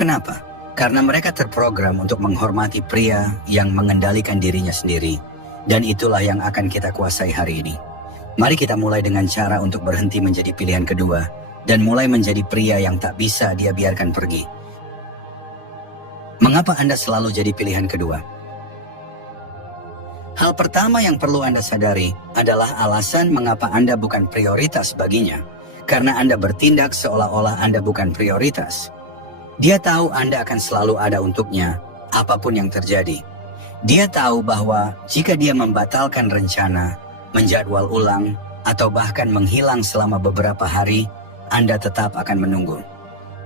kenapa? Karena mereka terprogram untuk menghormati pria yang mengendalikan dirinya sendiri. Dan itulah yang akan kita kuasai hari ini. Mari kita mulai dengan cara untuk berhenti menjadi pilihan kedua dan mulai menjadi pria yang tak bisa dia biarkan pergi. Mengapa Anda selalu jadi pilihan kedua? Hal pertama yang perlu Anda sadari adalah alasan mengapa Anda bukan prioritas baginya. Karena Anda bertindak seolah-olah Anda bukan prioritas. Dia tahu Anda akan selalu ada untuknya, apapun yang terjadi. Dia tahu bahwa jika dia membatalkan rencana, menjadwal ulang, atau bahkan menghilang selama beberapa hari, Anda tetap akan menunggu.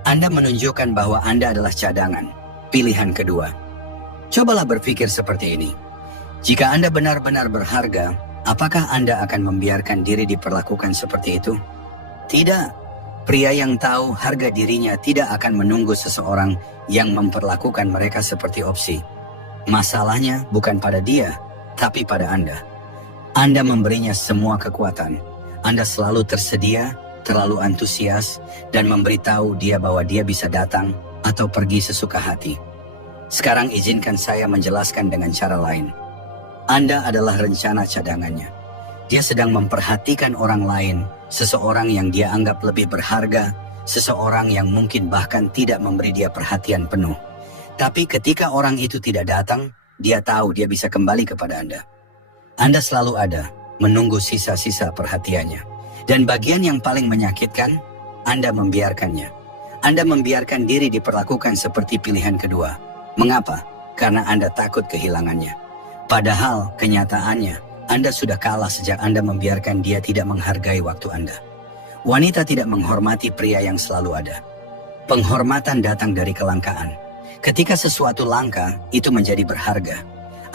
Anda menunjukkan bahwa Anda adalah cadangan, pilihan kedua. Cobalah berpikir seperti ini. Jika Anda benar-benar berharga, apakah Anda akan membiarkan diri diperlakukan seperti itu? Tidak. Pria yang tahu harga dirinya tidak akan menunggu seseorang yang memperlakukan mereka seperti opsi. Masalahnya bukan pada dia, tapi pada Anda. Anda memberinya semua kekuatan. Anda selalu tersedia, terlalu antusias, dan memberitahu dia bahwa dia bisa datang atau pergi sesuka hati. Sekarang izinkan saya menjelaskan dengan cara lain. Anda adalah rencana cadangannya. Dia sedang memperhatikan orang lain, seseorang yang dia anggap lebih berharga, seseorang yang mungkin bahkan tidak memberi dia perhatian penuh. Tapi ketika orang itu tidak datang, dia tahu dia bisa kembali kepada Anda. Anda selalu ada, menunggu sisa-sisa perhatiannya. Dan bagian yang paling menyakitkan, Anda membiarkannya. Anda membiarkan diri diperlakukan seperti pilihan kedua. Mengapa? Karena Anda takut kehilangannya. Padahal kenyataannya, Anda sudah kalah sejak Anda membiarkan dia tidak menghargai waktu Anda. Wanita tidak menghormati pria yang selalu ada. Penghormatan datang dari kelangkaan. Ketika sesuatu langka, itu menjadi berharga.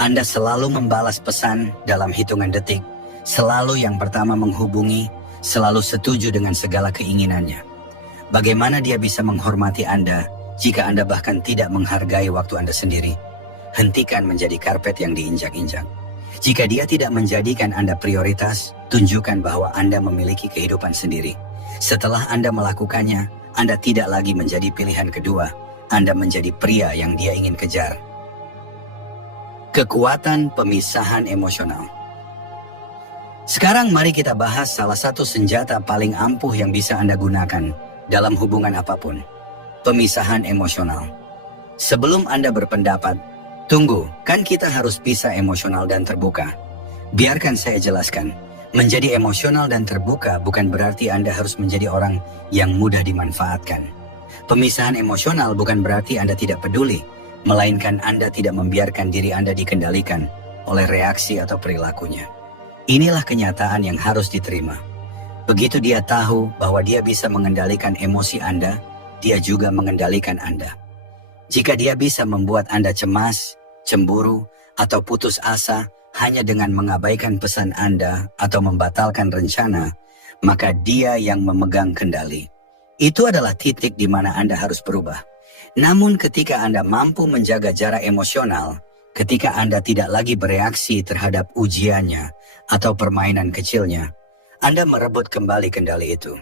Anda selalu membalas pesan dalam hitungan detik, selalu yang pertama menghubungi, selalu setuju dengan segala keinginannya. Bagaimana dia bisa menghormati Anda jika Anda bahkan tidak menghargai waktu Anda sendiri? Hentikan menjadi karpet yang diinjak-injak. Jika dia tidak menjadikan Anda prioritas, tunjukkan bahwa Anda memiliki kehidupan sendiri. Setelah Anda melakukannya, Anda tidak lagi menjadi pilihan kedua. Anda menjadi pria yang dia ingin kejar. Kekuatan pemisahan emosional. Sekarang mari kita bahas salah satu senjata paling ampuh yang bisa Anda gunakan dalam hubungan apapun. Pemisahan emosional. Sebelum Anda berpendapat, tunggu, kan kita harus pisah emosional dan terbuka. Biarkan saya jelaskan. Menjadi emosional dan terbuka bukan berarti Anda harus menjadi orang yang mudah dimanfaatkan. Pemisahan emosional bukan berarti Anda tidak peduli, melainkan Anda tidak membiarkan diri Anda dikendalikan oleh reaksi atau perilakunya. Inilah kenyataan yang harus diterima. Begitu dia tahu bahwa dia bisa mengendalikan emosi Anda, dia juga mengendalikan Anda. Jika dia bisa membuat Anda cemas, cemburu, atau putus asa hanya dengan mengabaikan pesan Anda atau membatalkan rencana, maka dia yang memegang kendali. Itu adalah titik di mana Anda harus berubah. Namun ketika Anda mampu menjaga jarak emosional, ketika Anda tidak lagi bereaksi terhadap ujiannya atau permainan kecilnya, Anda merebut kembali kendali itu.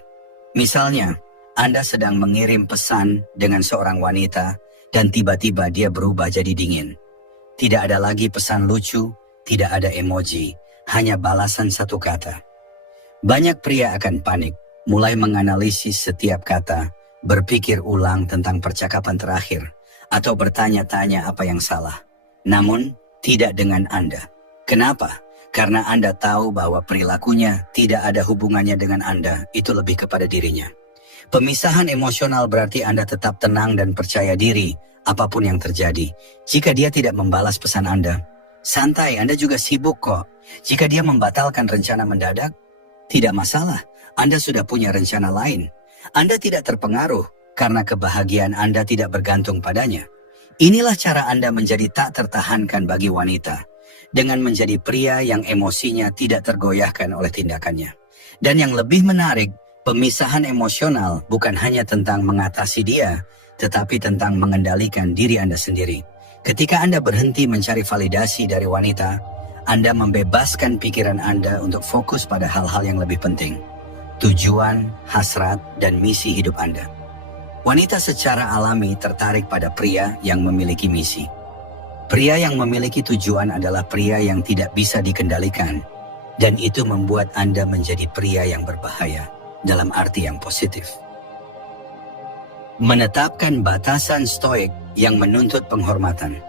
Misalnya, Anda sedang mengirim pesan dengan seorang wanita dan tiba-tiba dia berubah jadi dingin. Tidak ada lagi pesan lucu, tidak ada emoji, hanya balasan satu kata. Banyak pria akan panik, mulai menganalisis setiap kata, berpikir ulang tentang percakapan terakhir, atau bertanya-tanya apa yang salah. Namun, tidak dengan Anda. Kenapa? Karena Anda tahu bahwa perilakunya tidak ada hubungannya dengan Anda, itu lebih kepada dirinya. Pemisahan emosional berarti Anda tetap tenang dan percaya diri, apapun yang terjadi. Jika dia tidak membalas pesan Anda, santai, Anda juga sibuk kok. Jika dia membatalkan rencana mendadak, tidak masalah. Anda sudah punya rencana lain. Anda tidak terpengaruh karena kebahagiaan Anda tidak bergantung padanya. Inilah cara Anda menjadi tak tertahankan bagi wanita, dengan menjadi pria yang emosinya tidak tergoyahkan oleh tindakannya. Dan yang lebih menarik, pemisahan emosional bukan hanya tentang mengatasi dia, tetapi tentang mengendalikan diri Anda sendiri. Ketika Anda berhenti mencari validasi dari wanita, Anda membebaskan pikiran Anda untuk fokus pada hal-hal yang lebih penting. Tujuan, hasrat, dan misi hidup Anda. Wanita secara alami tertarik pada pria yang memiliki misi. Pria yang memiliki tujuan adalah pria yang tidak bisa dikendalikan, dan itu membuat Anda menjadi pria yang berbahaya dalam arti yang positif. Menetapkan batasan stoik yang menuntut penghormatan.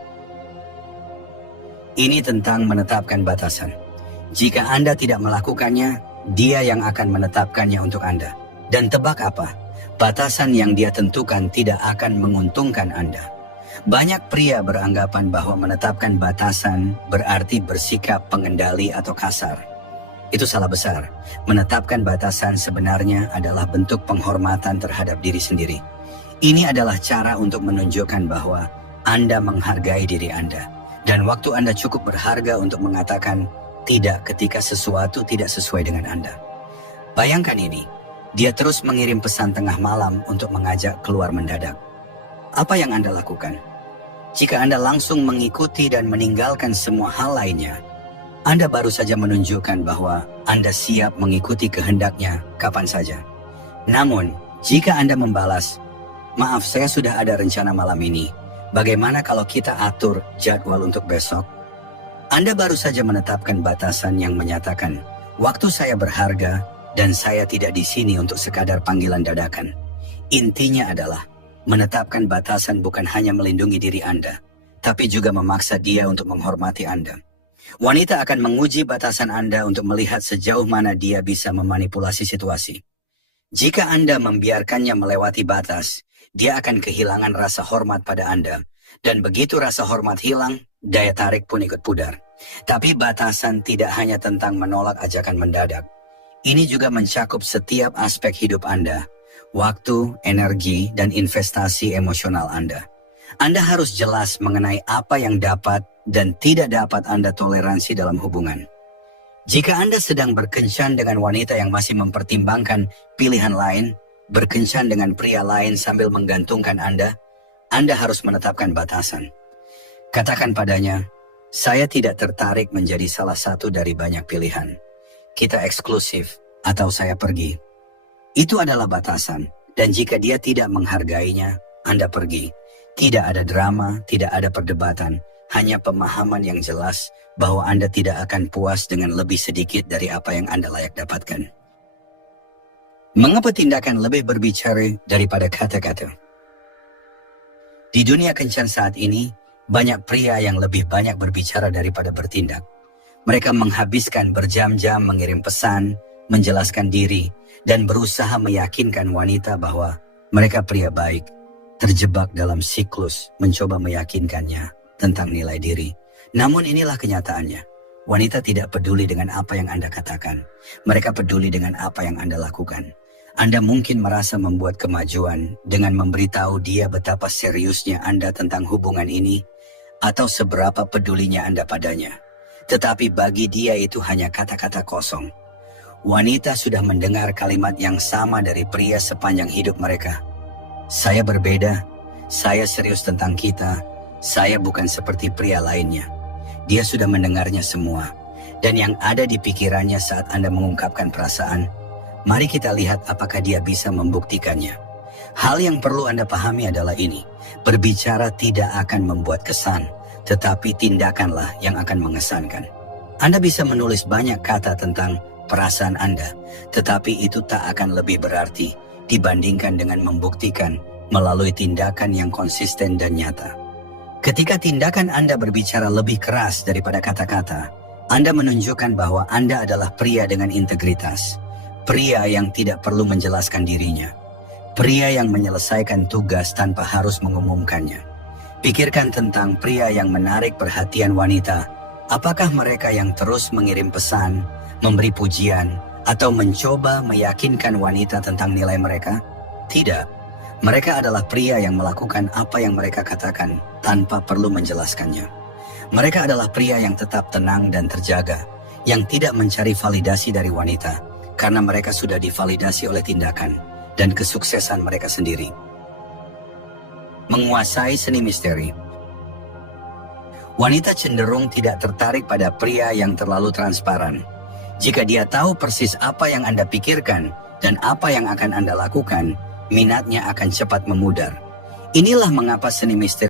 Ini tentang menetapkan batasan. Jika Anda tidak melakukannya, dia yang akan menetapkannya untuk Anda. Dan tebak apa? Batasan yang dia tentukan tidak akan menguntungkan Anda. Banyak pria beranggapan bahwa menetapkan batasan berarti bersikap pengendali atau kasar. Itu salah besar. Menetapkan batasan sebenarnya adalah bentuk penghormatan terhadap diri sendiri. Ini adalah cara untuk menunjukkan bahwa Anda menghargai diri Anda. Dan waktu Anda cukup berharga untuk mengatakan tidak ketika sesuatu tidak sesuai dengan Anda. Bayangkan ini, dia terus mengirim pesan tengah malam untuk mengajak keluar mendadak. Apa yang Anda lakukan? Jika Anda langsung mengikuti dan meninggalkan semua hal lainnya, Anda baru saja menunjukkan bahwa Anda siap mengikuti kehendaknya kapan saja. Namun, jika Anda membalas, "Maaf, saya sudah ada rencana malam ini. Bagaimana kalau kita atur jadwal untuk besok?" Anda baru saja menetapkan batasan yang menyatakan, "Waktu saya berharga dan saya tidak di sini untuk sekadar panggilan dadakan." Intinya adalah, menetapkan batasan bukan hanya melindungi diri Anda, tapi juga memaksa dia untuk menghormati Anda. Wanita akan menguji batasan Anda untuk melihat sejauh mana dia bisa memanipulasi situasi. Jika Anda membiarkannya melewati batas, dia akan kehilangan rasa hormat pada Anda. Dan begitu rasa hormat hilang, daya tarik pun ikut pudar. Tapi batasan tidak hanya tentang menolak ajakan mendadak. Ini juga mencakup setiap aspek hidup Anda. Waktu, energi, dan investasi emosional Anda. Anda harus jelas mengenai apa yang dapat dan tidak dapat Anda toleransi dalam hubungan. Jika Anda sedang berkencan dengan wanita yang masih mempertimbangkan pilihan lain, berkencan dengan pria lain sambil menggantungkan Anda harus menetapkan batasan. Katakan padanya, "Saya tidak tertarik menjadi salah satu dari banyak pilihan. Kita eksklusif atau saya pergi." Itu adalah batasan, dan jika dia tidak menghargainya, Anda pergi. Tidak ada drama, tidak ada perdebatan, hanya pemahaman yang jelas bahwa Anda tidak akan puas dengan lebih sedikit dari apa yang Anda layak dapatkan. Mengapa tindakan lebih berbicara daripada kata-kata? Di dunia kencan saat ini, banyak pria yang lebih banyak berbicara daripada bertindak. Mereka menghabiskan berjam-jam mengirim pesan, menjelaskan diri, dan berusaha meyakinkan wanita bahwa mereka pria baik, terjebak dalam siklus mencoba meyakinkannya tentang nilai diri. Namun inilah kenyataannya. Wanita tidak peduli dengan apa yang Anda katakan. Mereka peduli dengan apa yang Anda lakukan. Anda mungkin merasa membuat kemajuan dengan memberitahu dia betapa seriusnya Anda tentang hubungan ini atau seberapa pedulinya Anda padanya. Tetapi bagi dia itu hanya kata-kata kosong. Wanita sudah mendengar kalimat yang sama dari pria sepanjang hidup mereka. "Saya berbeda, saya serius tentang kita, saya bukan seperti pria lainnya." Dia sudah mendengarnya semua. Dan yang ada di pikirannya saat Anda mengungkapkan perasaan, mari kita lihat apakah dia bisa membuktikannya. Hal yang perlu Anda pahami adalah ini. Berbicara tidak akan membuat kesan, tetapi tindakanlah yang akan mengesankan. Anda bisa menulis banyak kata tentang perasaan Anda, tetapi itu tak akan lebih berarti dibandingkan dengan membuktikan melalui tindakan yang konsisten dan nyata. Ketika tindakan Anda berbicara lebih keras daripada kata-kata, Anda menunjukkan bahwa Anda adalah pria dengan integritas, pria yang tidak perlu menjelaskan dirinya, pria yang menyelesaikan tugas tanpa harus mengumumkannya. Pikirkan tentang pria yang menarik perhatian wanita. Apakah mereka yang terus mengirim pesan, memberi pujian, atau mencoba meyakinkan wanita tentang nilai mereka? Tidak. Mereka adalah pria yang melakukan apa yang mereka katakan tanpa perlu menjelaskannya. Mereka adalah pria yang tetap tenang dan terjaga, yang tidak mencari validasi dari wanita, karena mereka sudah divalidasi oleh tindakan dan kesuksesan mereka sendiri. Menguasai seni misteri. Wanita cenderung tidak tertarik pada pria yang terlalu transparan. Jika dia tahu persis apa yang Anda pikirkan dan apa yang akan Anda lakukan, minatnya akan cepat memudar. Inilah mengapa seni misteri